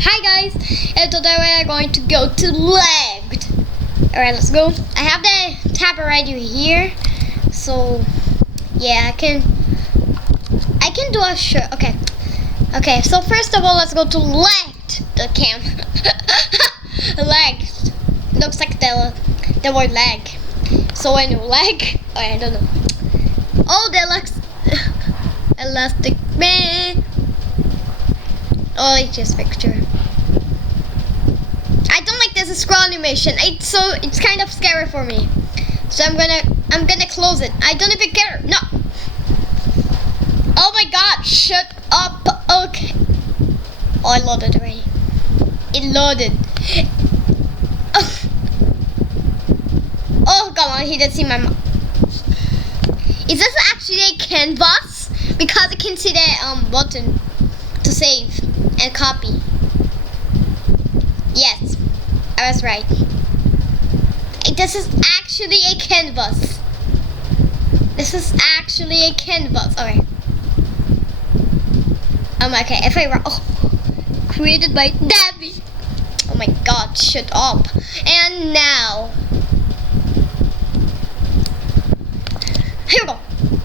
Hi guys, and today we are going to go to Lagged. Alright, let's go. I have the tab right here, so yeah, I can do a show. Okay, so first of all, let's go to Lagged, the camp. Lagged looks like the word lag. So when you lag, I don't know. Oh, that looks elastic man. Oh, it's just picture. I don't like this scroll animation. It's kind of scary for me. So I'm gonna close it. I don't even care. No. Oh my God! Shut up. Okay. Oh, I loaded already. It loaded. Oh, come on! He didn't see my. Is this actually a canvas? Because I can see the button to save and copy. Yes, I was right. This is actually a canvas. This is actually a canvas. Okay. Okay. If I created by Debbie. Oh my God! Shut up. And now, here we go.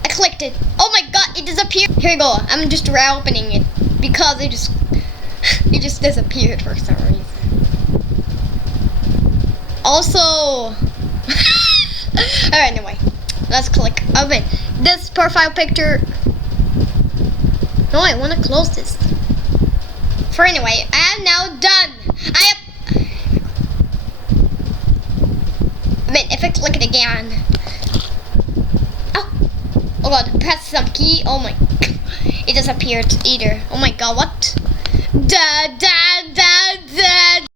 I clicked it. Oh my God! It disappeared. Here we go. I'm just reopening it because it just disappeared for some reason. Also, alright, anyway, let's click open this profile picture. No, I want to close this. For anyway, I am now done. If I click it again. Oh God, press some key. Oh my, it disappeared either. Oh my God, what? Da.